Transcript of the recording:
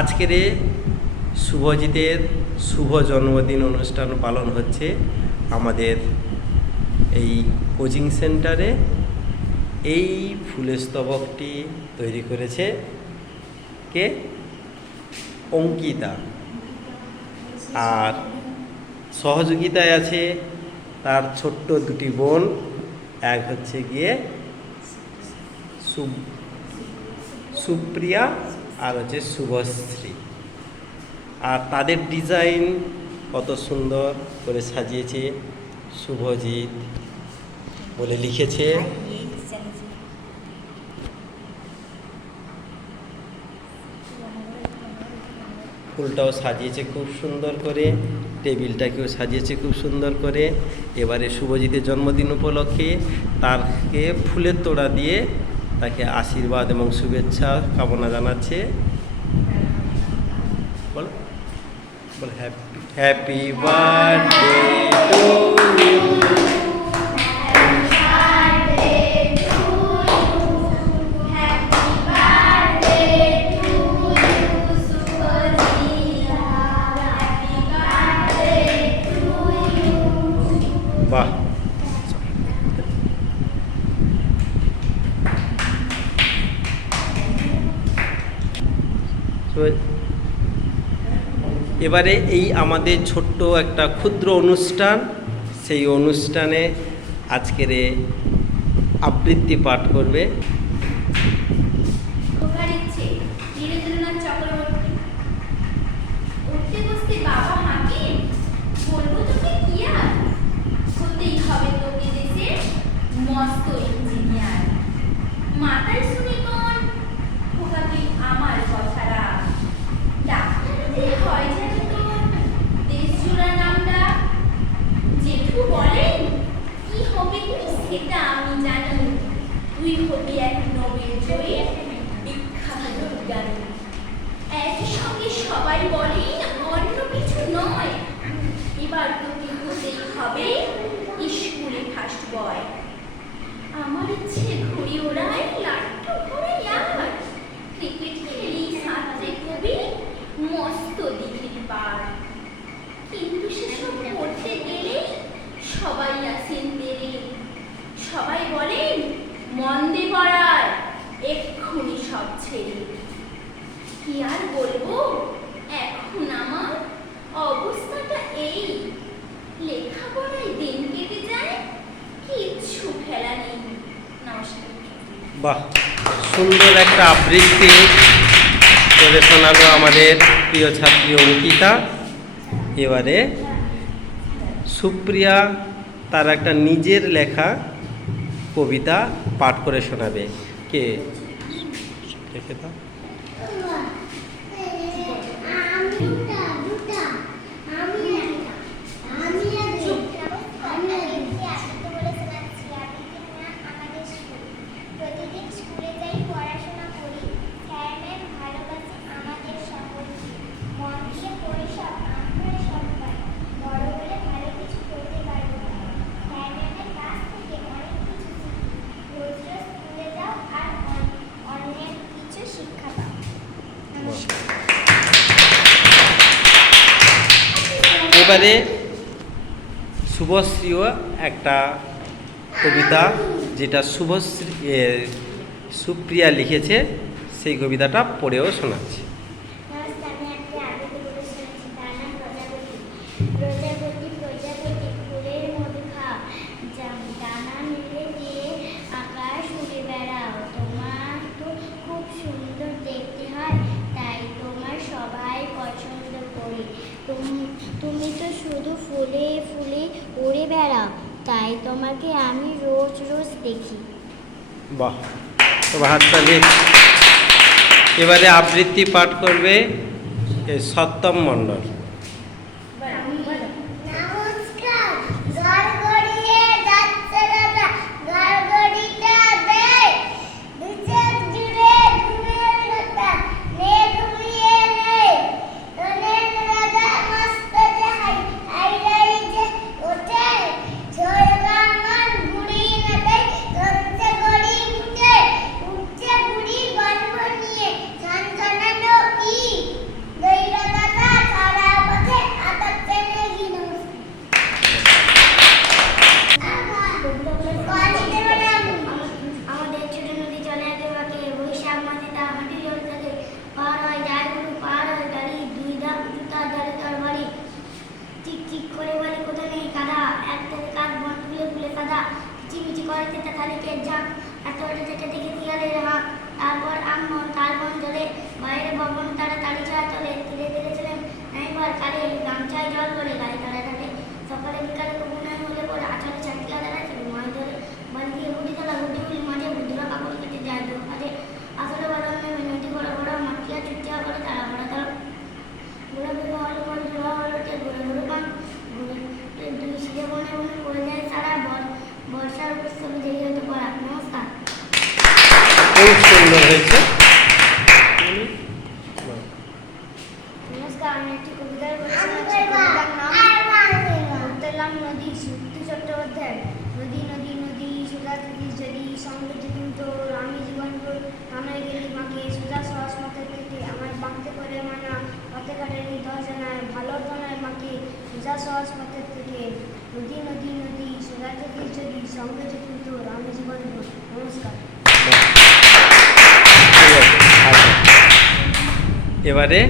আজকের শুভজিতের শুভ জন্মদিন অনুষ্ঠান পালন হচ্ছে আমাদের এই কোচিং সেন্টারে। এই ফুলের স্তবকটি তৈরি করেছে কে? অঙ্কিতা। আর সহযোগিতায় আছে তার ছোট্ট দুটি বোন, এক হচ্ছে গিয়ে সুপ্রিয়া আর হচ্ছে শুভশ্রী। আর তাদের ডিজাইন কত সুন্দর করে সাজিয়েছে, শুভজিৎ বলে লিখেছে। ফুলটাও সাজিয়েছে খুব সুন্দর করে, টেবিলটাকেও সাজিয়েছে খুব সুন্দর করে। এবারে শুভজিতের জন্মদিন উপলক্ষে তাকে ফুলের তোড়া দিয়ে তাকে আশীর্বাদ এবং শুভেচ্ছা কামনা জানাচ্ছে। বল বল হ্যাপি বার্থডে টু ইউ। বাহ, এবারে এই আমাদের ছোট্ট একটা ক্ষুদ্র অনুষ্ঠান, সেই অনুষ্ঠানে আজকের আবৃত্তি পাঠ করবে মস্ত ইঞ্জিনিয়ার। মাথায় শুনে কোন খোকাকে আমার কথাটা, ডাক্তার যে হয় জানি তোর দেশ জোড়া নামটা। জেঠু বলেন কি হবে তুই সেটা আমি জানি, তুই হবি এক নোবেল জয়ী বিখ্যাত বিজ্ঞানী। একই সঙ্গে সবাই বলেন অন্য কিছু নয়, এবার তোকে হতেই হবে স্কুলে ফার্স্ট বয়। আমার ইচ্ছে ঘুড়ি ওড়াই, লাট্টু করে আর ক্রিকেট খেলি সাঁতরে কবি মস্ত দিঘির পার। কিন্তু সেসব করতে গেলে সবাই আসেন তেরে, সবাই বলেন মন দিয়ে পড়ায় এক্ষুনি সব ছেড়ে। কি আর বলবো, এখন আমার অবস্থাটা এই, লেখাপড়ায় দিন কেটে যায়, কিচ্ছু ফেলা নেই। নমস্কার। বাহ, সুন্দর একটা আবৃত্তি করে শোনালো আমাদের প্রিয় ছাত্রী অঙ্কিতা। এবারে সুপ্রিয়া তার একটা নিজের লেখা কবিতা পাঠ করে শোনাবে। কে দেখে দাও। এবারে শুভশ্রীও একটা কবিতা, যেটা সুপ্রিয়া লিখেছে, সেই কবিতাটা পড়েও শোনাচ্ছে। তুমি তো শুধু ফুলে ফুলে উড়ে বেড়াও, তাই তোমাকে আমি রোজ রোজ দেখি। বাহ, তোমার হাততালি। এবারে আবৃত্তি পাঠ করবে সত্যম মণ্ডল। গায়ে জল পড়ে গায়ে তারা থাকে সকালে বিকালে কবু নাই হলে পরে আচারে চাটিয়া দাঁড়াচ্ছে মাছ ধরে বাড়ি দিয়ে গুটি তোলা গুটি গুলি মাঠে বুদ্ধুরা কাপড় কেটে যায় তো কাজে আসলে বড় মেয়ে নদী বড় বড় মাটিয়া চুটিয়া করে তারা বড় তারা ঘুরে ঘুরে হল করে জোড়া হলতে ঘুরে ঘুরে পান ঘুরে দুই সিজে বনে বনে পড়ে যায় সারা বর্ষার উপর ছবি দেখে হতে পড়া নমস্কার। খুব সুন্দর হয়েছে। নমস্কার, আমি একটি কবিতা বলেছিলাম। সেই কবিতার নাম উত্তরলাম নদী, সুপ্তি চট্টোপাধ্যায়। নদী নদী নদী সুধা থেকে যদি সমৃদ্ধি কিন্তু আমি জীবনপুর নামে গেলি মাকে সুধা সহজ মতের থেকে আমার বাঁকতে করে মানা পথে কাটেনি দশজনায় ভালো ধনের মাকে সুধা সহজ মতের থেকে নদী নদী নদী সুধা থেকে যদি সমৃদ্ধি কিন্তু আমি জীবনপুর। নমস্কার। ঠিক আছে, আচ্ছা। এবারে